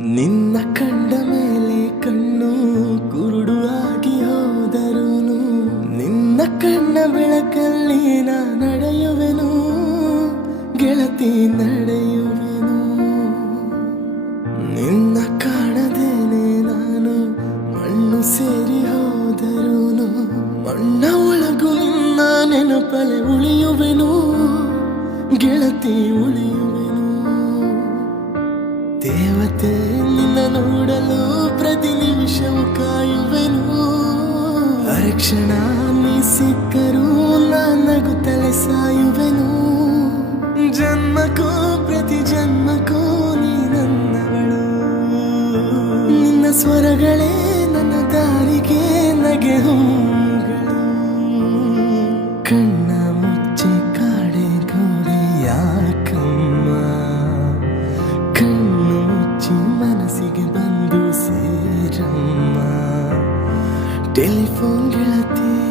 ನಿನ್ನ ಕಂಡ ಮೇಲೆ ಕಣ್ಣು ಕುರುಡು ಆಗಿ ಹೋದರುನು ನಿನ್ನ ಕಣ್ಣ ಬೆಳಕಲ್ಲಿ ನಾ ನಡೆಯುವೆನು ಗೆಳತಿ ನಡೆಯುವೆನು. ನಿನ್ನ ಕಾಣದೇನೆ ನಾನು ಮಣ್ಣು ಸೇರಿ ಹೋದರುನು ಮಣ್ಣ ಒಳಗು ನಿನ್ನ ನೆನಪಲೆ ಉಳಿಯುವೆನು ಗೆಳತಿ ಉಳಿಯುವೆನು. ದೇವತೆ ನಿನ್ನ ನೋಡಲು ಪ್ರತಿ ನಿಮಿಷವು ಕಾಯುವೆನು. ಅರಕ್ಷಣ ನೀ ಸಿಕ್ಕರೂ ನಗುತ್ತಲೇ ಸಾಯುವೆನು. ಜನ್ಮಕ್ಕೂ ಪ್ರತಿ ಜನ್ಮಕ್ಕೂ ನೀ ನನ್ನವಳು. ನಿನ್ನ ಸ್ವರಗಳೇ ನನ್ನ ದಾರಿಗೆ ನಗೆ ಹೂಗಳು. ಕಣ್ಣ ಮುಚ್ಚಿ ಕಾಡೆ ಗೋಡೆ ಯಾಕಮ್ಮ ಕಣ್ಣು ಮುಚ್ಚಿ ಮನಸ್ಸಿಗೆ ಬಂದು ಸೇರಮ್ಮ. ಟೆಲಿಫೋನ್ ಗೆಳತಿ